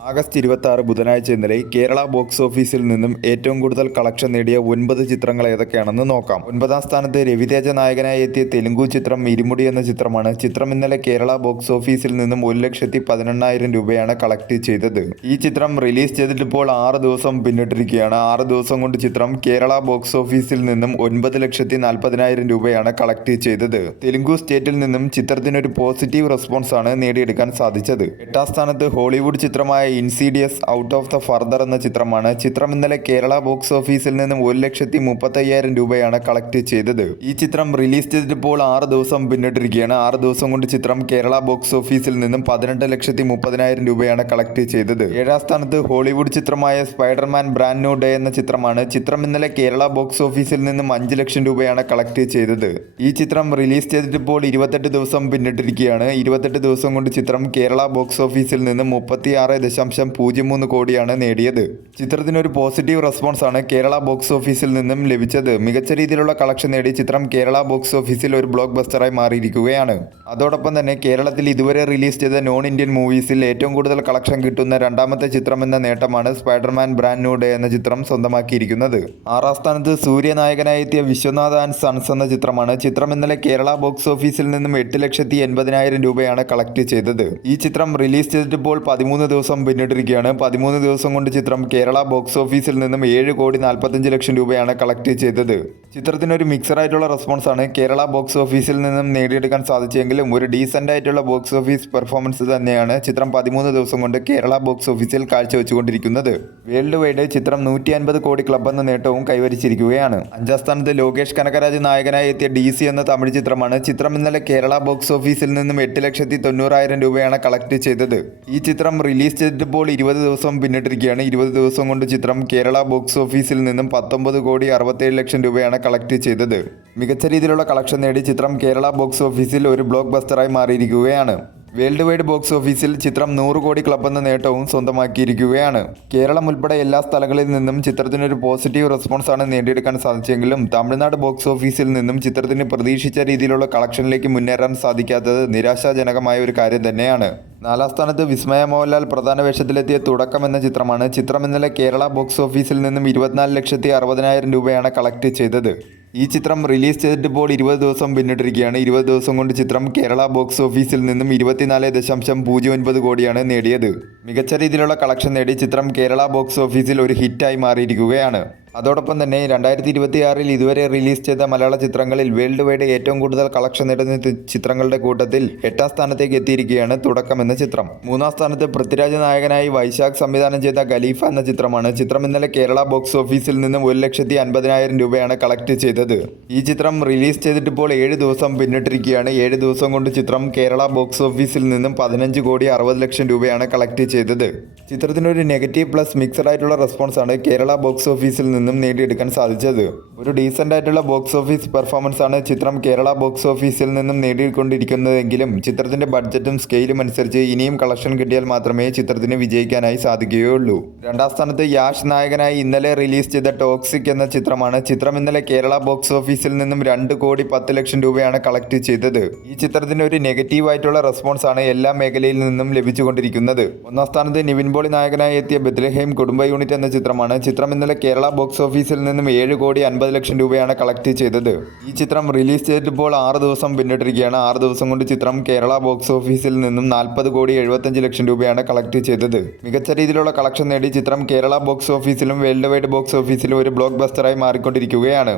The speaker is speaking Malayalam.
ആഗസ്റ്റ് 26 ബുധനാഴ്ച ഇന്നലെ കേരള ബോക്സ് ഓഫീസിൽ നിന്നും ഏറ്റവും കൂടുതൽ കളക്ഷൻ നേടിയ 9 ചിത്രങ്ങൾ ഏതൊക്കെയാണെന്ന് നോക്കാം. 9ാം സ്ഥാനത്ത് രവിതേജ നായകനായി എത്തിയ തെലുങ്കു ചിത്രം ഇരുമുടി എന്ന ചിത്രമാണ്. ചിത്രം ഇന്നലെ കേരള ബോക്സ് ഓഫീസിൽ നിന്നും 1,18,000 രൂപയാണ് കളക്ട് ചെയ്തത്. ഈ ചിത്രം റിലീസ് ചെയ്തിട്ടിപ്പോൾ 6 ദിവസം പിന്നിട്ടിരിക്കുകയാണ്. 6 ദിവസം കൊണ്ട് ചിത്രം കേരള ബോക്സ് ഓഫീസിൽ നിന്നും 9,40,000 രൂപയാണ് കളക്ട് ചെയ്തത്. തെലുങ്കു സ്റ്റേറ്റിൽ നിന്നും ചിത്രത്തിനൊരു പോസിറ്റീവ് റെസ്പോൺസ് ആണ് നേടിയെടുക്കാൻ സാധിച്ചത്. 8ാം സ്ഥാനത്ത് ഹോളിവുഡ് ചിത്രമായ insidious out of the further എന്ന ചിത്രമാണ്. ചിത്രം ഇന്നലെ കേരള ബോക്സ് ഓഫീസിൽ നിന്നും 1,35,000 രൂപയാണ് കളക്ട് ചെയ്തത്. ഈ ചിത്രം റിലീസ് ചെയ്തിട്ടിപ്പോൾ 6 ദിവസം പിന്നിട്ടിരിക്കുകയാണ്. 6 ദിവസം കൊണ്ട് ചിത്രം കേരള ബോക്സ് ഓഫീസിൽ നിന്നും 18,30,000 രൂപയാണ് കളക്ട് ചെയ്തത്. 7ാം സ്ഥാനത്ത് ഹോളിവുഡ് ചിത്രമായ സ്പൈഡർമാൻ ബ്രാൻഡ് ന്യൂ ഡേ എന്ന ചിത്രമാണ്. ചിത്രം ഇന്നലെ കേരള ബോക്സ് ഓഫീസിൽ നിന്നും 5 ലക്ഷം രൂപയാണ് കളക്ട് ചെയ്തത്. ഈ ചിത്രം റിലീസ് ചെയ്തിട്ടിപ്പോൾ 28 ദിവസം പിന്നിട്ടിരിക്കുകയാണ്. 28 ദിവസം കൊണ്ട് ചിത്രം കേരള ബോക്സ് ഓഫീസിൽ നിന്നും 36.03 കോടിയാണ് നേടിയത്. ചിത്രത്തിനൊരു പോസിറ്റീവ് റെസ്പോൺസ് ആണ് കേരള ബോക്സ് ഓഫീസിൽ നിന്നും ലഭിച്ചത്. മികച്ച രീതിയിലുള്ള കളക്ഷൻ നേടി ചിത്രം കേരള ബോക്സ് ഓഫീസിൽ ഒരു ബ്ലോക്ക് ബസ്റ്ററായി മാറിയിരിക്കുകയാണ്. അതോടൊപ്പം തന്നെ കേരളത്തിൽ ഇതുവരെ റിലീസ് ചെയ്ത നോൺ ഇന്ത്യൻ മൂവീസിൽ ഏറ്റവും കൂടുതൽ കളക്ഷൻ കിട്ടുന്ന രണ്ടാമത്തെ ചിത്രം എന്ന നേട്ടമാണ് സ്പൈഡർമാൻ ബ്രാൻഡ് ന്യൂ ഡേ എന്ന ചിത്രം സ്വന്തമാക്കിയിരിക്കുന്നത്. 6ാം സ്ഥാനത്ത് സൂര്യനായകനായി എത്തിയ വിശ്വനാഥ് ആൻഡ് സൺസ് എന്ന ചിത്രമാണ്. ചിത്രം ഇന്നലെ കേരള ബോക്സ് ഓഫീസിൽ നിന്നും 8,80,000 രൂപയാണ് കളക്ട് ചെയ്തത്. ഈ ചിത്രം റിലീസ് ചെയ്തിട്ടിപ്പോൾ 13 ദിവസം പിന്നിട്ടിരിക്കുകയാണ്. 13 ദിവസം കൊണ്ട് ചിത്രം കേരള ബോക്സ് ഓഫീസിൽ നിന്നും 7,45,00,000 രൂപയാണ് കളക്ട് ചെയ്തത്. ചിത്രത്തിനൊരു മിക്സഡ് ആയിട്ടുള്ള റെസ്പോൺസ് ആണ് കേരള ബോക്സ് ഓഫീസിൽ നിന്നും നേടിയെടുക്കാൻ സാധിച്ചെങ്കിലും ഒരു ഡീസൻ്റ് ആയിട്ടുള്ള ബോക്സ് ഓഫീസ് പെർഫോമൻസ് തന്നെയാണ് ചിത്രം 13 ദിവസം കൊണ്ട് കേരള ബോക്സ് ഓഫീസിൽ കാഴ്ചവെച്ചുകൊണ്ടിരിക്കുന്നത്. വേൾഡ് വൈഡ് ചിത്രം 150 കോടി ക്ലബ് എന്ന നേട്ടവും കൈവരിച്ചിരിക്കുകയാണ്. 5ാം സ്ഥാനത്ത് ലോകേഷ് കനകരാജ് നായകനായി എത്തിയ DC എന്ന തമിഴ് ചിത്രമാണ്. ചിത്രം ഇന്നലെ കേരള ബോക്സ് ഓഫീസിൽ നിന്നും 8,90,000 രൂപയാണ് കളക്ട് ചെയ്തത്. ഈ ചിത്രം റിലീസ് ചെയ്തിട്ടിപ്പോൾ 20 ദിവസം പിന്നിട്ടിരിക്കുകയാണ്. 20 ദിവസം കൊണ്ട് ചിത്രം കേരള ബോക്സ് ഓഫീസിൽ നിന്നും 19,67,00,000 രൂപയാണ് കളക്ട് ചെയ്തത്. മികച്ച രീതിയിലുള്ള കളക്ഷൻ നേടി ചിത്രം കേരള ബോക്സ് ഓഫീസിൽ ഒരു ബ്ലോക്ക് ബസ്റ്ററായി മാറിയിരിക്കുകയാണ്. വേൾഡ് വൈഡ് ബോക്സ് ഓഫീസിൽ ചിത്രം 100 കോടി ക്ലബ് എന്ന നേട്ടവും സ്വന്തമാക്കിയിരിക്കുകയാണ്. കേരളം ഉൾപ്പെടെ എല്ലാ സ്ഥലങ്ങളിൽ നിന്നും ചിത്രത്തിനൊരു പോസിറ്റീവ് റെസ്പോൺസ് ആണ് നേടിയെടുക്കാൻ സാധിച്ചെങ്കിലും തമിഴ്നാട് ബോക്സ് ഓഫീസിൽ നിന്നും ചിത്രത്തിന് പ്രതീക്ഷിച്ച രീതിയിലുള്ള കളക്ഷനിലേക്ക് മുന്നേറാൻ സാധിക്കാത്തത് നിരാശാജനകമായ ഒരു കാര്യം തന്നെയാണ്. 4ാം സ്ഥാനത്ത് വിസ്മയ മോഹൻലാൽ പ്രധാന വേഷത്തിലെത്തിയ തുടക്കം എന്ന ചിത്രമാണ്. ചിത്രം ഇന്നലെ കേരള ബോക്സ് ഓഫീസിൽ നിന്നും 24,60,000 രൂപയാണ് കളക്ട് ചെയ്തത്. ഈ ചിത്രം റിലീസ് ചെയ്തിട്ടിപ്പോൾ 20 ദിവസം പിന്നിട്ടിരിക്കുകയാണ്. 20 ദിവസം കൊണ്ട് ചിത്രം കേരള ബോക്സ് ഓഫീസിൽ നിന്നും 24.09 കോടിയാണ് നേടിയത്. മികച്ച രീതിയിലുള്ള കളക്ഷൻ നേടി ചിത്രം കേരള ബോക്സ് ഓഫീസിൽ ഒരു ഹിറ്റായി മാറിയിരിക്കുകയാണ്. അതോടൊപ്പം തന്നെ 2026 ഇതുവരെ റിലീസ് ചെയ്ത മലയാള ചിത്രങ്ങളിൽ വേൾഡ് വൈഡ് ഏറ്റവും കൂടുതൽ കളക്ഷൻ നേടുന്ന ചിത്രങ്ങളുടെ കൂട്ടത്തിൽ 8ാം സ്ഥാനത്തേക്ക് എത്തിയിരിക്കുകയാണ് തുടക്കം എന്ന ചിത്രം. 3ാം സ്ഥാനത്ത് പൃഥ്വിരാജ് നായകനായി വൈശാഖ് സംവിധാനം ചെയ്ത ഖലീഫ എന്ന ചിത്രമാണ്. ചിത്രം ഇന്നലെ കേരള ബോക്സ് ഓഫീസിൽ നിന്നും 1,50,000 രൂപയാണ് കളക്ട് ചെയ്തത്. ഈ ചിത്രം റിലീസ് ചെയ്തിട്ടിപ്പോൾ 7 ദിവസം പിന്നിട്ടിരിക്കുകയാണ്. 7 ദിവസം കൊണ്ട് ചിത്രം കേരള ബോക്സ് ഓഫീസിൽ നിന്നും 15,60,00,000 രൂപയാണ് കളക്ട് ചെയ്തത്. ചിത്രത്തിനൊരു നെഗറ്റീവ് പ്ലസ് മിക്സഡ് ആയിട്ടുള്ള റെസ്പോൺസ് ആണ് കേരള ബോക്സ് ഓഫീസിൽ നിന്നും നേടിയെടുക്കാൻ സാധിച്ചത്. ഒരു ഡീസൻ്റ് ആയിട്ടുള്ള ബോക്സ് ഓഫീസ് പെർഫോമൻസ് ആണ് ചിത്രം കേരള ബോക്സ് ഓഫീസിൽ നിന്നും നേടിക്കൊണ്ടിരിക്കുന്നതെങ്കിലും ചിത്രത്തിന്റെ ബഡ്ജറ്റും സ്കെയിലും അനുസരിച്ച് ഇനിയും കളക്ഷൻ കിട്ടിയാൽ മാത്രമേ ചിത്രത്തിന് വിജയിക്കാനായി സാധിക്കുകയുള്ളൂ. 2ാം സ്ഥാനത്ത് യാഷ് നായകനായി ഇന്നലെ റിലീസ് ചെയ്ത ടോക്സിക് എന്ന ചിത്രമാണ്. ചിത്രം ഇന്നലെ കേരള ബോക്സ് ഓഫീസിൽ നിന്നും 2,10,00,000 രൂപയാണ് കളക്ട് ചെയ്തത്. ഈ ചിത്രത്തിന് ഒരു നെഗറ്റീവ് ആയിട്ടുള്ള റെസ്പോൺസ് ആണ് എല്ലാ മേഖലയിൽ നിന്നും ലഭിച്ചുകൊണ്ടിരിക്കുന്നത്. 1ാം സ്ഥാനത്ത് നിവിൻ പോളി നായകനായി എത്തിയ ബെത്ലഹേം കുടുംബ യൂണിറ്റ് എന്ന ചിത്രമാണ്. ചിത്രം ഇന്നലെ കേരള ബോക്സ് ഓഫീസിൽ നിന്നും 7,50,00,000 രൂപയാണ് കളക്ട് ചെയ്തത്. ഈ ചിത്രം റിലീസ് ചെയ്തിട്ടിപ്പോൾ 6 ദിവസം പിന്നിട്ടിരിക്കുകയാണ്. 6 ദിവസം കൊണ്ട് ചിത്രം കേരള ബോക്സ് ഓഫീസിൽ നിന്നും 40,75,00,000 രൂപയാണ് കളക്ട് ചെയ്തത്. മികച്ച രീതിയിലുള്ള കളക്ഷൻ നേടി ചിത്രം കേരള ബോക്സ് ഓഫീസിലും വേൾഡ് വൈഡ് ബോക്സ് ഓഫീസിലും ഒരു ബ്ലോക്ക് ബസ്റ്ററായി മാറിക്കൊണ്ടിരിക്കുകയാണ്.